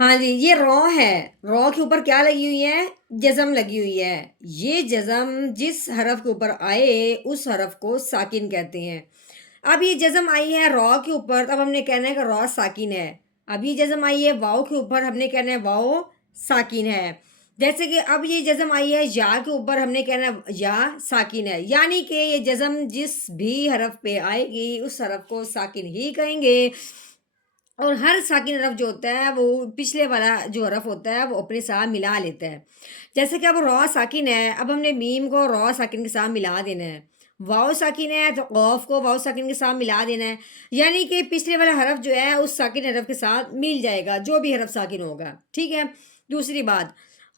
ہاں جی، یہ رو ہے، رو کے اوپر کیا لگی ہوئی ہے؟ جزم لگی ہوئی ہے۔ یہ جزم جس حرف کے اوپر آئے اس حرف کو ساکن کہتے ہیں۔ اب یہ جزم آئی ہے رو کے اوپر، اب ہم نے کہنا ہے کہ رو ساکن ہے۔ اب یہ جزم آئی ہے واؤ کے اوپر، ہم نے کہنا ہے واؤ ساکن ہے۔ جیسے کہ اب یہ جزم آئی ہے یا کے اوپر، ہم نے کہنا ہے یا ساکن ہے، یعنی کہ یہ جزم جس بھی حرف پہ آئے گی اس حرف کو ساکن ہی کہیں گے، اور ہر ساکن حرف جو ہوتا ہے وہ پچھلے والا جو حرف ہوتا ہے وہ اپنے ساتھ ملا لیتا ہے۔ جیسے کہ اب رو ساکن ہے، اب ہم نے میم کو رو ساکن کے ساتھ ملا دینا ہے۔ واؤ ساکن ہے تو قوف کو واؤ ساکن کے ساتھ ملا دینا ہے، یعنی کہ پچھلے والا حرف جو ہے اس ساکن حرف کے ساتھ مل جائے گا، جو بھی حرف ساکن ہوگا، ٹھیک ہے۔ دوسری بات،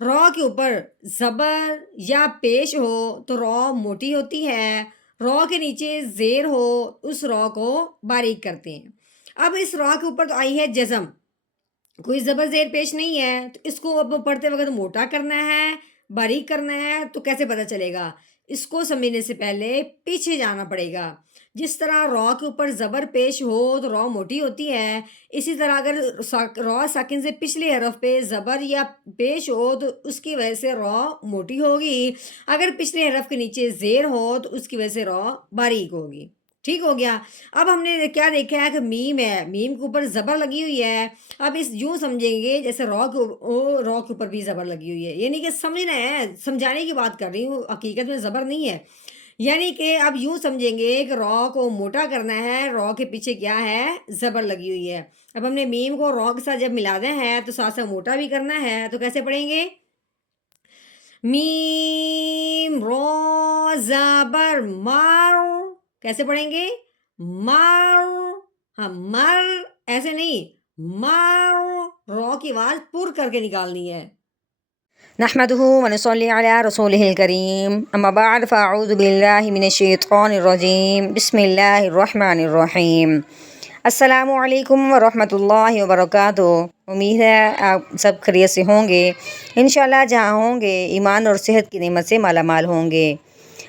رو کے اوپر زبر یا پیش ہو تو رو موٹی ہوتی ہے، رو کے نیچے زیر ہو اس رو کو باریک کرتے ہیں۔ اب اس رو کے اوپر تو آئی ہے جزم، کوئی زبر زیر پیش نہیں ہے، تو اس کو اب پڑھتے وقت موٹا کرنا ہے، باریک کرنا ہے، تو کیسے پتہ چلے گا؟ اس کو سمجھنے سے پہلے پیچھے جانا پڑے گا۔ جس طرح رو کے اوپر زبر پیش ہو تو رو موٹی ہوتی ہے، اسی طرح اگر رو ساکن سے پچھلے حرف پہ زبر یا پیش ہو تو اس کی وجہ سے رو موٹی ہوگی، اگر پچھلے حرف کے نیچے زیر ہو تو اس کی وجہ سے رو باریک ہوگی۔ ٹھیک ہو گیا۔ اب ہم نے کیا دیکھا ہے کہ میم ہے، میم کے اوپر زبر لگی ہوئی ہے، اب اس یوں سمجھیں گے جیسے رو کے اوپر بھی زبر لگی ہوئی ہے، یعنی کہ سمجھنا ہے، سمجھانے کی بات کر رہی ہوں، حقیقت میں زبر نہیں ہے۔ یعنی کہ اب یوں سمجھیں گے کہ رو کو موٹا کرنا ہے، رو کے پیچھے کیا ہے؟ زبر لگی ہوئی ہے۔ اب ہم نے میم کو رو کے ساتھ جب ملانا ہے تو ساتھ ساتھ موٹا بھی کرنا ہے، تو کیسے پڑھیں گے؟ میم رو زبر مر، کیسے پڑھیں گے؟ مر، ہاں مر، ایسے نہیں، مر، رو کی آواز پر کر کے نکالنی ہے۔ نحمده ونصلي على رسوله الكريم اما بعد فاعوذ بالله من الشیطان الرجیم بسم اللہ الرحمن الرحیم۔ السلام علیکم ورحمۃ اللہ وبرکاتہ۔ امید ہے آپ سب خیریت سے ہوں گے، انشاءاللہ جہاں ہوں گے ایمان اور صحت کی نعمت سے مالا مال ہوں گے۔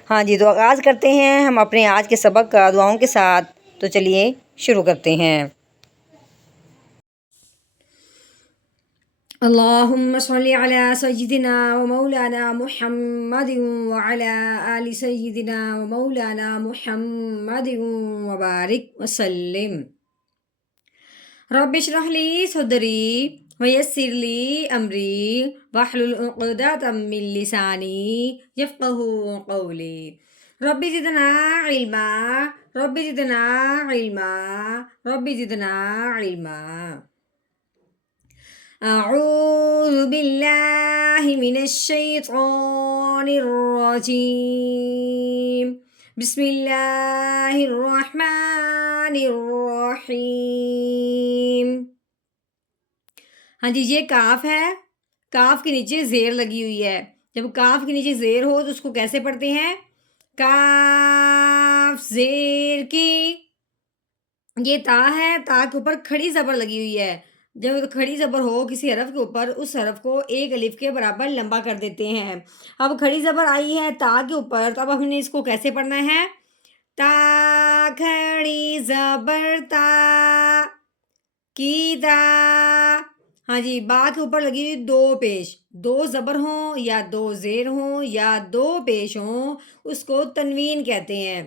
ہاں جی، تو آغاز کرتے ہیں ہم اپنے آج کے سبق کا دعاؤں کے ساتھ، تو چلیے شروع کرتے ہیں۔ اللهم صل على سيدنا ومولانا محمد وعلى آل سيدنا ومولانا محمد وبارك وسلم۔ رب اشرح لي صدري ويسر لي أمري واحلل عقدة من لساني يفقهوا قولي۔ رب زدنا علما، رب زدنا علما، رب زدنا علما۔ أعوذ بالله من الشيطان الرجيم، بسم اللہ الرحمن الرحیم۔ ہاں جی، یہ کاف ہے، کاف کے نیچے زیر لگی ہوئی ہے، جب کاف کے نیچے زیر ہو تو اس کو کیسے پڑھتے ہیں؟ کاف زیر کی، یہ تا ہے، تا کے اوپر کھڑی زبر لگی ہوئی ہے، جب کھڑی زبر ہو کسی حرف کے اوپر اس حرف کو ایک الف کے برابر لمبا کر دیتے ہیں۔ اب کھڑی زبر آئی ہے تا کے اوپر، تو اب ہم نے اس کو کیسے پڑھنا ہے؟ تا کھڑی زبر تا کی تا۔ ہاں جی، با کے اوپر لگی ہوئی دو پیش، دو زبر ہوں یا دو زیر ہوں یا دو پیش ہوں اس کو تنوین کہتے ہیں۔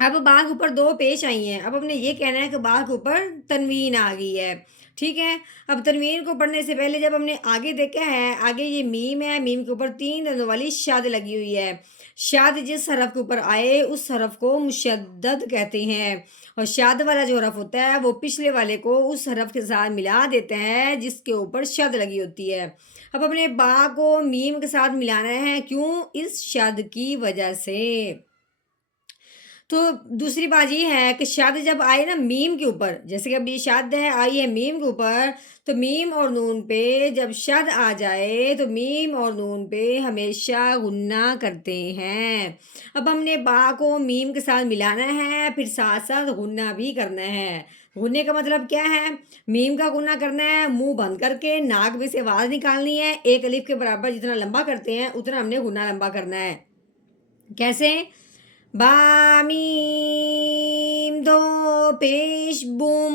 اب با کے اوپر دو پیش آئی ہیں، اب ہم نے یہ کہنا ہے کہ با کے اوپر تنوین آ گئی ہے، ٹھیک ہے۔ اب تنوین کو پڑھنے سے پہلے جب ہم نے آگے دیکھا ہے، آگے یہ میم ہے، میم کے اوپر تین دندوں والی شاد لگی ہوئی ہے، شاد جس حرف کے اوپر آئے اس حرف کو مشدد کہتے ہیں، اور شاد والا جو حرف ہوتا ہے وہ پچھلے والے کو اس حرف کے ساتھ ملا دیتا ہے جس کے اوپر شد لگی ہوتی ہے۔ اب ہم نے با کو میم کے ساتھ ملانا ہے، کیوں؟ اس شد کی وجہ سے۔ تو دوسری بات یہ ہے کہ شاد جب آئے نا میم کے اوپر، جیسے کہ اب یہ شاد ہے آئی ہے میم کے اوپر، تو میم اور نون پہ جب شاد آ جائے تو میم اور نون پہ ہمیشہ غنہ کرتے ہیں۔ اب ہم نے با کو میم کے ساتھ ملانا ہے، پھر ساتھ ساتھ غنہ بھی کرنا ہے۔ غننے کا مطلب کیا ہے؟ میم کا غنہ کرنا ہے منہ بند کر کے، ناک میں سے آواز نکالنی ہے، ایک الف کے برابر جتنا لمبا کرتے ہیں اتنا ہم نے غنہ لمبا کرنا ہے۔ کیسے؟ با میم دو پیش بوم،